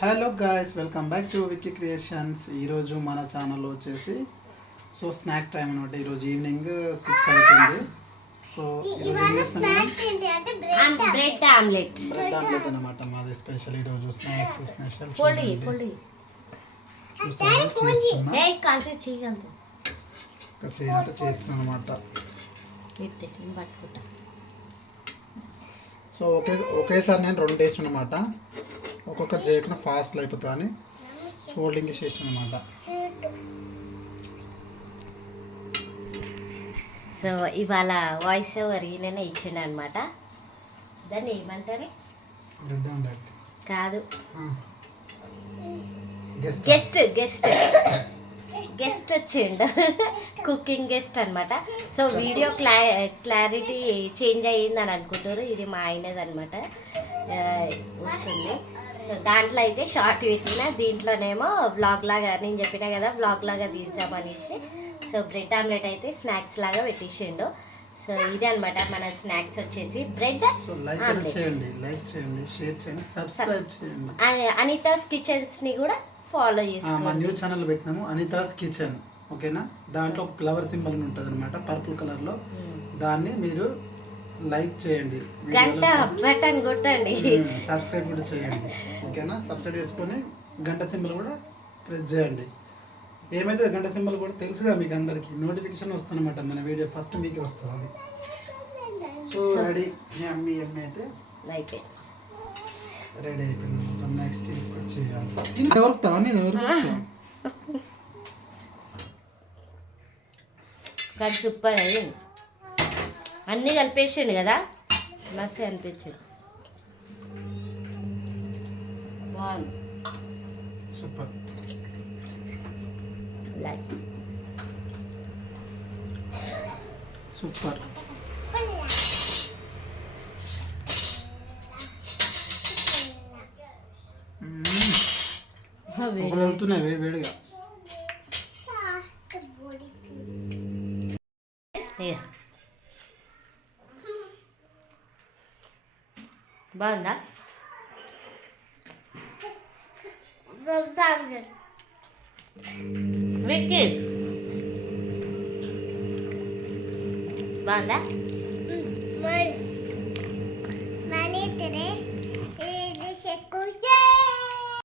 Hello guys, welcome back to Vicky creations. ఈరోజు మన ఛానల్లో వచ్చేసి స్నాక్స్ టైం అనమాట. ఈరోజు ఈవినింగ్ 6 అవుతుంది. సో ఈరోజు ఏం చేస్తున్నాం? బ్రెడ్ ఆమ్లెట్ అనమాట. మాది స్పెషల్ ఈరోజు స్నాక్స్ స్పెషల్ చేస్తున్నాం అనమాట. సో ఒకేసారి నేను 2 వేసాను అనమాట. ఒక్కొక్కటి చేయకుండా ఫాస్ట్లో అయిపోతా అని ఫోల్డింగ్ చేసాను అనమాట. సో ఇవాళ వాయిస్ ఓవర్ ఈయననే ఇచ్చిండు అనమాట. దాన్ని ఏమంటారు? కాదు, గెస్ట్ వచ్చిండు. కుకింగ్ గెస్ట్ అనమాట. సో వీడియో క్లారిటీ చేంజ్ అయ్యిందని అనుకుంటారు. ఇది మా ఆయనది అనమాట. వస్తుంది. సో దాంట్లో అయితే షార్ట్ పెట్టిన, దీంట్లోనేమో వ్లాగ్ లాగా నేను చెప్పినా కదా వ్లాగ్ లాగా తీద్దామనేసి. సో బ్రెడ్ ఆమ్లెట్ అయితే స్నాక్స్ లాగా పెట్టేసిండు. సో ఇదే అనమాట మన స్నాక్స్ వచ్చేసి బ్రెడ్ అనితాస్ కిచెన్స్ ని కూడా ఫాలో చేసుకోండి. మా న్యూ ఛానల్ పెట్టినాము, అనితాస్ కిచెన్. ఓకేనా? దాంట్లో ఒక ఫ్లవర్ సింబల్ ఉంటుంది అనమాట, పర్పుల్ కలర్ లో. దాన్ని మీరు లైక్ చేయండి, గంట బటన్ కొట్టండి, సబ్స్క్రైబ్ కూడా చేయండి. ఓకేనా? సబ్స్క్రైబ్ చేసుకొని గంట సింబల్ కూడా ప్రెస్ చేయండి. ఏమైతే గంట సింబల్ కూడా తెలుసుగా మీకు అందరికి నోటిఫికేషన్ వస్తుందన్నమాట. మన వీడియో ఫస్ట్ మీకే వస్తుంది అది. సో రెడీ అమ్మి అయితే రెడీ అయిపోయింది. నెక్స్ట్ ఇప్పుడు చేయాలి. దొరుకుతావా? నేను సూపర్ అయ్యింది. అన్నీ కలిపేసిండు కదా, మస్తు అనిపించింది. బాగుంది, సూపర్. సూపర్. వెళ్తున్నాయి వేడిగా. బాగుందా? విక్కీ బాగుందా?